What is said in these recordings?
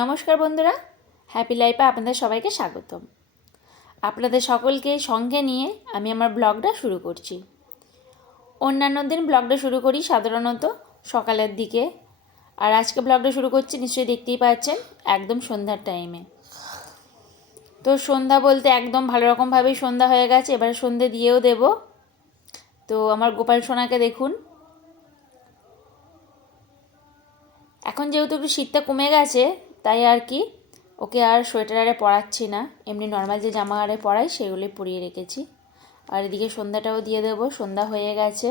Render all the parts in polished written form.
নমস্কার বন্ধুরা, হ্যাপি লাইফে আপনাদের সবাইকে স্বাগতম। আপনাদের সকলকে সঙ্গে নিয়ে আমি আমার ব্লগটা শুরু করছি। অন্যান্য দিন ব্লগটা শুরু করি সাধারণত সকালের দিকে, আর আজকে ব্লগটা শুরু করছি নিশ্চয়ই দেখতেই পাচ্ছেন একদম সন্ধ্যার টাইমে। তো সন্ধ্যা বলতে একদম ভালো রকমভাবেই সন্ধ্যা হয়ে গেছে, এবারে সন্ধ্যে দিয়েও দেব। তো আমার গোপাল সোনাকে দেখুন, এখন যেহেতু একটু শীতটা কমে গেছে তাই আর কি ওকে আর সোয়েটার আরে পরাচ্ছি না, এমনি নর্মাল যে জামা আরে পরাই সেগুলোই পরিয়ে রেখেছি। আর এদিকে সন্ধ্যাটাও দিয়ে দেবো, সন্ধ্যা হয়ে গেছে।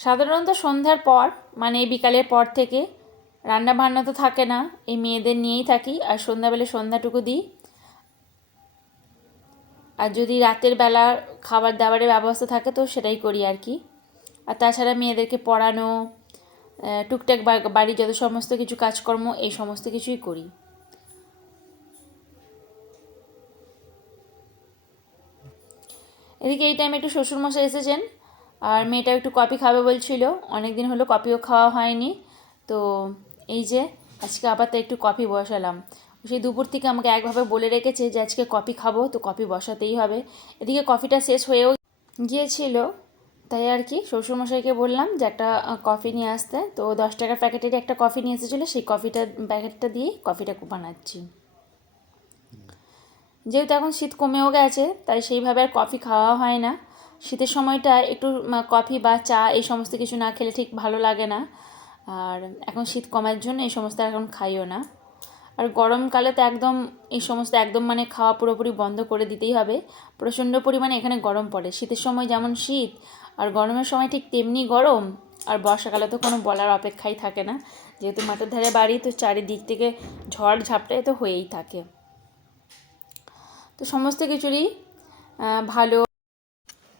সাধারণত সন্ধ্যার পর মানে বিকালের পর থেকে রান্না বান্না তো থাকে না, এই মেয়েদের নিয়েই থাকি, আর সন্ধ্যাবেলা সন্ধ্যাটুকু দিই। আর যদি রাতের বেলা খাবার দাবারের ব্যবস্থা থাকে তো সেটাই করি আর কি। আর তাছাড়া মেয়েদেরকে পড়ানো, টুকটাক বাড়ির যত সমস্ত কিছু কাজকর্ম এই সমস্ত কিছুই করি। এদিকে এই টাইমে একটু শ্বশুরমশাই এসেছেন, আর মেয়েটাও একটু কফি খাবে বলছিল, অনেক দিন হলো কফিও খাওয়া হয়নি। তো এই যে আজকে আবার তো একটু কফি বসালাম। সেই দুপুর থেকে আমাকে একভাবে বলে রেখেছে যে আজকে কফি খাবো, তো কফি বসাতেই হবে। এদিকে কফিটা শেষ হয়েও গিয়েছিল, তাই আর কি শ্বশুরমশাইকে বললাম যে একটা কফি নিয়ে আসতে। তো 10 টাকার প্যাকেটের একটা কফি নিয়ে এসেছিলো, সেই প্যাকেটটা দিয়েই কফিটা বানাচ্ছি। যেহেতু এখন শীত কমেও গেছে তাই সেইভাবে আর কফি খাওয়া হয় না। শীতের সময়টা একটু কফি বা চা এই সমস্ত কিছু না খেলে ঠিক ভালো লাগে না, আর এখন শীত কমার জন্য এই সমস্ত এখন খাইও না। আর গরমকালে তো একদম এই সমস্ত একদম মানে খাওয়া পুরোপুরি বন্ধ করে দিতেই হবে। প্রচণ্ড পরিমাণে এখানে গরম পড়ে, শীতের সময় যেমন শীত আর গরমের সময় ঠিক তেমনি গরম। আর বর্ষাকালে তো কোনো বলার অপেক্ষাই থাকে না, যেহেতু মাঠের ধারে বাড়ি, তো চারিদিক থেকে ঝড় ঝাপটায় তো হয়েই থাকে। তো সমস্ত কিছুরই ভালো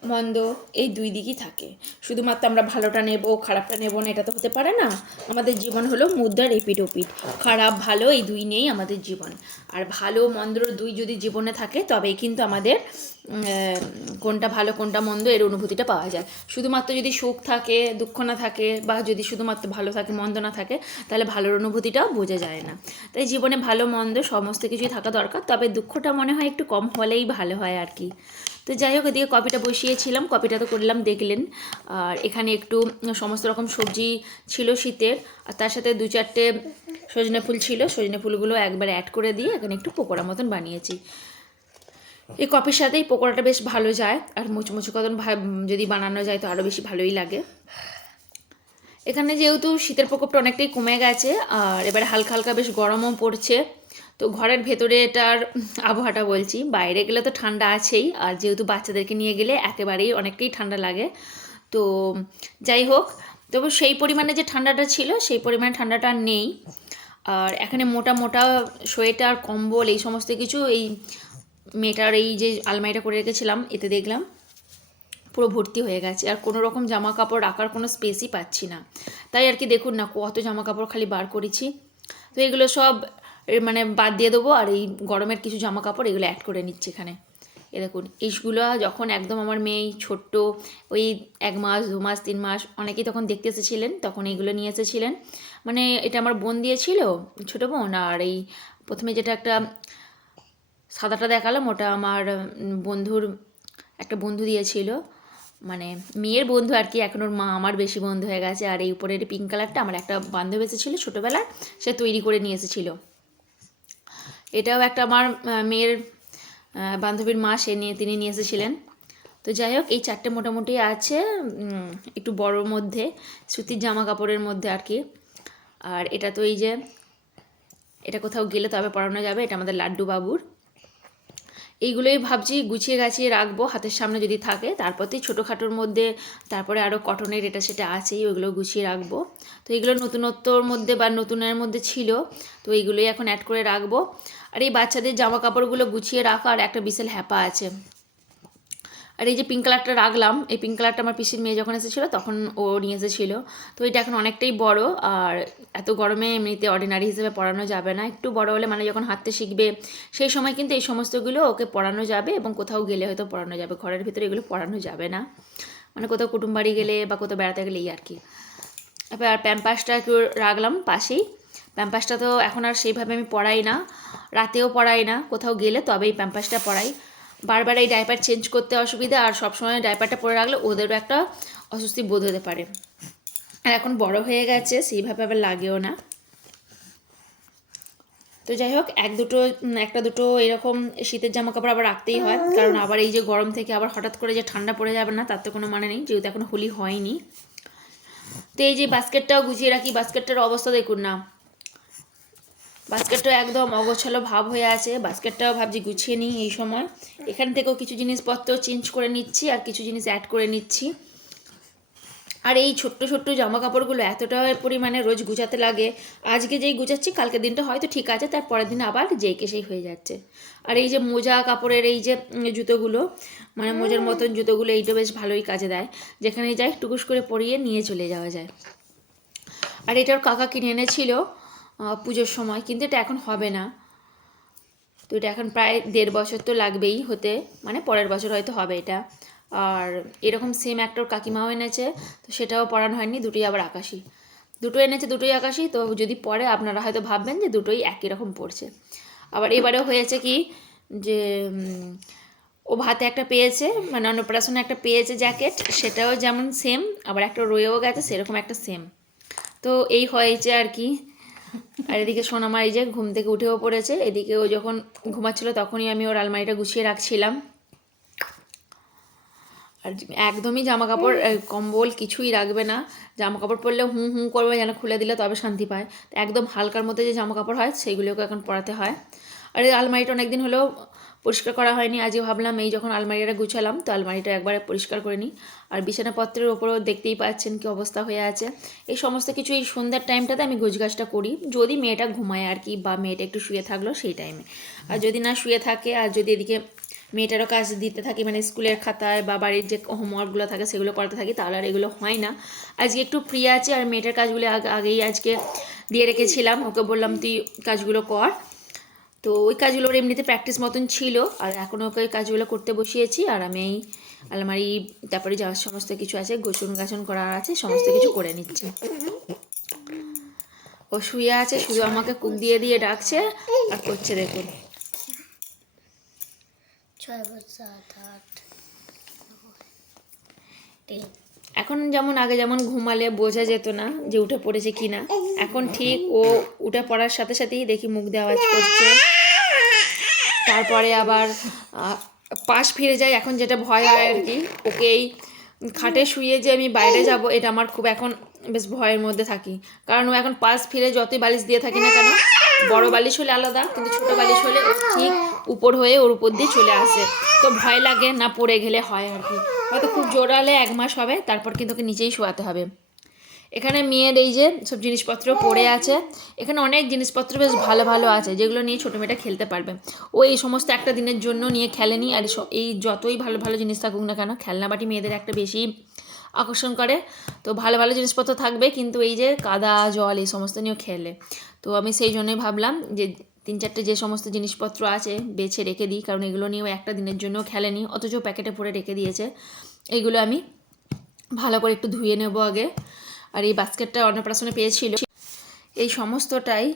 মন্দ এই দুই দিকই থাকে, শুধুমাত্র আমরা ভালোটা নেব খারাপটা নেব না এটা তো হতে পারে না। আমাদের জীবন হলো মুদ্রার এপিঠ ওপিঠ, খারাপ ভালো এই দুই নিয়েই আমাদের জীবন। আর ভালো মন্দর দুই যদি জীবনে থাকে তবেই কিন্তু আমাদের কোনটা ভালো কোনটা মন্দ এর অনুভূতিটা পাওয়া যায়। শুধুমাত্র যদি সুখ থাকে দুঃখ না থাকে, বা যদি শুধুমাত্র ভালো থাকে মন্দ না থাকে, তাহলে ভালোর অনুভূতিটাও বোঝা যায় না। তাই জীবনে ভালো মন্দ সমস্ত কিছুই থাকা দরকার, তবে দুঃখটা মনে হয় একটু কম হলেই ভালো হয় আর কি। তো যাই হোক, এদিকে কপিটা বসিয়েছিলাম, কপিটা তো করলাম দেখলেন। আর এখানে একটু সমস্ত রকম সবজি ছিল শীতের, আর তার সাথে 2-4টে সজনে ফুল ছিল, সজনে ফুলগুলো একবার অ্যাড করে দিয়ে এখানে একটু পকোড়া মতন বানিয়েছি। এই কপির সাথেই পকোড়াটা বেশ ভালো যায়, আর মুচমুচু কতন যদি বানানো যায় তো আরও বেশি ভালোই লাগে। এখানে যেহেতু শীতের প্রকোপটা অনেকটাই কমে গেছে, আর এবারে হালকা হালকা বেশ গরমও পড়ছে। তো ঘরের ভেতরে এটার আবহাওয়াটা বলছি, বাইরে গেলে তো ঠান্ডা আছেই, আর যেহেতু বাচ্চাদেরকে নিয়ে গেলে একেবারেই অনেকটাই ঠান্ডা লাগে। তো যাই হোক, তবে সেই পরিমাণে যে ঠান্ডাটা ছিল সেই পরিমাণে ঠান্ডাটা আর নেই। আর এখানে মোটা মোটা সোয়েটার কম্বল এই সমস্ত কিছু এই মেয়েটার এই যে আলমারিটা করে রেখেছিলাম এতে দেখলাম পুরো ভর্তি হয়ে গেছে, আর কোনো রকম জামা কাপড় রাখার কোনো স্পেসই পাচ্ছি না। তাই আর কি দেখুন না কত জামা কাপড় খালি বার করেছি। তো এগুলো সব মানে বাদ দিয়ে দেবো, আর এই গরমের কিছু জামা কাপড় এগুলো অ্যাড করে নিচ্ছি এখানে। এ দেখুন এইগুলো যখন একদম আমার মেয়ে ছোট্ট, ওই 1 মাস 2 মাস 3 মাস অনেকেই তখন দেখতে এসেছিলেন, তখন এইগুলো নিয়ে এসেছিলেন। মানে এটা আমার বোন দিয়েছিল, ছোটো বোন। আর এই প্রথমে যেটা একটা সাদাটা দেখালাম ওটা আমার বন্ধুর একটা বন্ধু দিয়েছিল, মানে মেয়ের বন্ধু আর কি, এখন ওর মা আমার বেশি বন্ধু হয়ে গেছে। আর এই উপরের পিঙ্ক কালারটা আমার একটা বান্ধবী এসেছিলো ছোটোবেলার, সে তৈরি করে নিয়ে এসেছিলো। এটাও একটা আমার মেয়ের বান্ধবীর মা তিনি নিয়ে এসেছিলেন। তো যাই হোক এই 4টে মোটামুটি আছে, একটু বড়োর মধ্যে সুতির জামা কাপড়ের মধ্যে আর কি। আর এটা তো এই যে এটা কোথাও গেলে তবে পরানো যাবে, এটা আমাদের লাড্ডু বাবুর। এইগুলোই ভাবছি গুছিয়ে গাছিয়ে রাখবো হাতের সামনে যদি থাকে, তারপরেই ছোটোখাটোর মধ্যে তারপরে আরও কটনের এটা সেটা আছেই, ওইগুলো গুছিয়ে রাখবো। তো এইগুলো নতুনত্বর মধ্যে বা নতুনের মধ্যে ছিল, তো এইগুলোই এখন অ্যাড করে রাখবো। আর এই বাচ্চাদের জামা কাপড়গুলো গুছিয়ে রাখার একটা বিশাল হ্যাপা আছে। আর এই যে পিঙ্ক কালারটা রাখলাম, এই পিঙ্ক কালারটা আমার পিসির মেয়ে যখন এসেছিলো তখন ও নিয়ে এসেছিলো। তো এটা এখন অনেকটাই বড়, আর এত গরমে এমনিতে অর্ডিনারি হিসেবে পরানো যাবে না, একটু বড় হলে মানে যখন হাঁটতে শিখবে সেই সময় কিন্তু এই সমস্তগুলো ওকে পরানো যাবে, এবং কোথাও গেলে হয়তো পরানো যাবে, ঘরের ভিতরে এগুলো পরানো যাবে না। মানে কোথাও কুটুম বাড়ি গেলে বা কোথাও বেড়াতে গেলে এই আর কি। এবার প্যাম্পাসটা একটু রাখলাম পাশেই। প্যাম্পাসটা তো এখন আর সেইভাবে আমি পরাই না, রাতেও পরাই না, কোথাও গেলে তবেই প্যাম্পাসটা পরাই। বারবার এই ডাইপার চেঞ্জ করতে অসুবিধা, আর সবসময় ডাইপারটা পরে রাখলে ওদেরও একটা অস্বস্তি বোধ হতে পারে। আর এখন বড় হয়ে গেছে, সেইভাবে আবার লাগেও না। তো যাই হোক, একটা দুটো এরকম শীতের জামা কাপড় আবার রাখতেই হয়, কারণ আবার এই যে গরম থেকে আবার হঠাৎ করে যে ঠান্ডা পড়ে যাবে না তার তো কোনো মানে নেই, যেহেতু এখন হোলি হয়নি। তো এই যে বাস্কেটটাও গুছিয়ে রাখি, বাস্কেটটার অবস্থা দেখুন না, বাস্কেটটা একদম অগোছালো ভাব হয়ে আছে। বাস্কেটটাও ভাবছি গুছিয়ে নিই এই সময়। এখান থেকেও কিছু জিনিসপত্র চেঞ্জ করে নিচ্ছি আর কিছু জিনিস অ্যাড করে নিচ্ছি। আর এই ছোট্ট ছোট্ট জামা কাপড়গুলো এতটা পরিমাণে রোজ গুছাতে লাগে, আজকে যেই গুছাচ্ছি কালকে দিনটা হয়তো ঠিক আছে, তার পরের দিন আবার যেই কে সেই হয়ে যাচ্ছে। আর এই যে মোজা কাপড়ের এই যে জুতোগুলো, মানে মোজার মতন জুতোগুলো, এইটা বেশ ভালোই কাজে দেয়, যেখানে যাই টুকুস করে পরিয়ে নিয়ে চলে যাওয়া যায়। আর এটার কাকা কিনে এনেছিল পুজোর সময়, কিন্তু এটা এখন হবে না। তো এটা এখন প্রায় 1.5 বছর তো লাগবেই হতে, মানে পরের বছর হয়তো হবে এটা। আর এরকম সেম একটা কাকিমাও এনেছে, তো সেটাও পরানো হয়নি, দুটোই আবার আকাশি। দুটো এনেছে, দুটোই আকাশি, তো যদি পরে আপনারা হয়তো ভাববেন যে দুটোই একই রকম পড়ছে। আবার এবারেও হয়েছে কি যে ও ভাতে একটা পেয়েছে, মানে অন্নপ্রাশনে একটা পেয়েছে জ্যাকেট, সেটাও যেমন সেম, আবার একটা রয়েও গেছে সেরকম একটা সেম। তো এই হয়েছে আর কি। আর এদিকে সোনামা এই যে ঘুম থেকে উঠেও পড়েছে, এদিকে ও যখন ঘুমাচ্ছিল তখনই আমি ওর আলমারিটা গুছিয়ে রাখছিলাম। আর একদমই জামা কাপড় কম্বল কিছুই রাখবে না, জামা কাপড় পরলে হুঁ হুঁ করবে যেন খুলে দিলে তবে শান্তি পায়। একদম হালকার মধ্যে যে জামা কাপড় হয় সেইগুলোকে এখন পরাতে হয়। আর এই আলমারিটা অনেকদিন হলেও পরিষ্কার করা হয়নি, আজকে ভাবলাম এই যখন আলমারিটা গুছালাম তো আলমারিটা একবারে পরিষ্কার করে নিই। আর বিছানাপত্রের ওপরেও দেখতেই পাচ্ছেন কি অবস্থা হয়ে আছে। এই সমস্ত কিছু এই সন্ধ্যার টাইমটাতে আমি গোছগাছটা করি, যদি মেয়েটা ঘুমায় আর কি, বা মেয়েটা একটু শুয়ে থাকলো সেই টাইমে। আর যদি না শুয়ে থাকে, আর যদি এদিকে মেয়েটারও কাজ দিতে থাকি, মানে স্কুলের খাতায় বা বাড়ির যে হোমওয়ার্কগুলো থাকে সেগুলো করাতে থাকি, তাহলে আর এগুলো হয় না। আজকে একটু ফ্রি আছে, আর মেয়েটার কাজগুলো আগেই আজকে দিয়ে রেখেছিলাম, ওকে বললাম তুই কাজগুলো কর। তো ওই কাজগুলোর এমনিতে প্র্যাকটিস মতন ছিল, আর এখন ওকে ওই কাজগুলো করতে বসিয়েছি। আর আমি এই আলমারি, তারপরে যা সমস্ত কিছু আছে গোছন গাছন করার আছে সমস্ত কিছু করে নিচ্ছি। ও শুয়ে আছে, শুধু আমাকে কুক দিয়ে দিয়ে ডাকছে আর করছে দেখুন। 6 7 8 এখন যেমন আগে যেমন ঘুমালে বোঝা যেত না যে উঠে পড়েছে কি না, এখন ঠিক ও উঠে পড়ার সাথে সাথেই দেখি মুখ দিয়ে আওয়াজ করছে, তারপরে আবার পাশ ফিরে যায়। এখন যেটা ভয় হয় আর কি, ওকে এই খাটে শুয়ে যে আমি বাইরে যাব, এটা আমার খুব এখন বেশ ভয়ের মধ্যে থাকি, কারণ ও এখন পাশ ফিরে যতই বালিশ দিয়ে থাকি না কেন, বড় বালিশ হলে আলাদা, কিন্তু ছোটো বালিশ হলে ও ঠিক উপর হয়ে ওর উপর দিয়ে চলে আসে। তো ভয় লাগে না পড়ে গেলে হয় আর কি। হয়তো খুব জোরালে 1 মাস হবে, তারপর কিন্তু ওকে নিচেই শোয়াতে হবে। এখানে মেয়ের এই যে সব জিনিসপত্র পড়ে আছে, এখানে অনেক জিনিসপত্র বেশ ভালো ভালো আছে যেগুলো নিয়ে ছোটো মেয়েটা খেলতে পারবে। ও এই সমস্ত একটা দিনের জন্য নিয়ে খেলেনি, আর এই যতই ভালো ভালো জিনিস থাকুক না কেন, খেলনাবাটি মেয়েদের একটা বেশি আকর্ষণ করে। তো ভালো ভালো জিনিসপত্র থাকবে, কিন্তু এই যে কাদা জল এই সমস্ত নিয়েও খেলে। তো আমি সেই জন্যই ভাবলাম যে 3-4টে যে সমস্ত জিনিসপত্র আছে বেছে রেখে দিই, কারণ এগুলো নিয়েও একটা দিনের জন্য খেলেনি, অথচ প্যাকেটে ভরে রেখে দিয়েছে। এইগুলো আমি ভালো করে একটু ধুয়ে নেব আগে। আর এই বাস্কেটটা অন্নপ্রাশনে পেয়েছিল, এই সমস্তটাই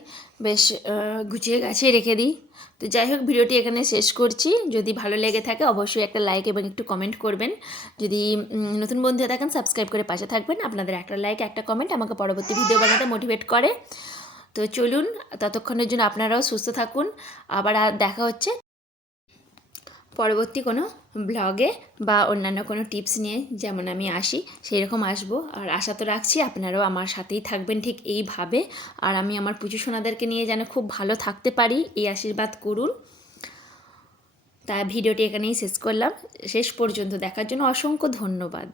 বেশ গুছিয়ে গাছিয়ে রেখে দিই। তো যাই হোক, ভিডিওটি এখানে শেষ করছি। যদি ভালো লেগে থাকে অবশ্যই একটা লাইক এবং একটু কমেন্ট করবেন। যদি নতুন বন্ধু থাকেন সাবস্ক্রাইব করে পাশে থাকবেন। আপনাদের একটা লাইক একটা কমেন্ট আমাকে পরবর্তী ভিডিও বানাতে মোটিভেট করে। তো চলুন, ততক্ষণের জন্য আপনারাও সুস্থ থাকুন। আবার দেখা হচ্ছে পরবর্তী কোনো ব্লগে বা অন্যান্য কোনো টিপস নিয়ে, যেমন আমি আসি সেই রকম আসবো। আর আশা তো রাখছি আপনারাও আমার সাথেই থাকবেন ঠিক এইভাবে, আর আমি আমার পুচু সোনাদেরকে নিয়ে যেন খুব ভালো থাকতে পারি এই আশীর্বাদ করুন। তা ভিডিওটি এখানেই শেষ করলাম। শেষ পর্যন্ত দেখার জন্য অসংখ্য ধন্যবাদ।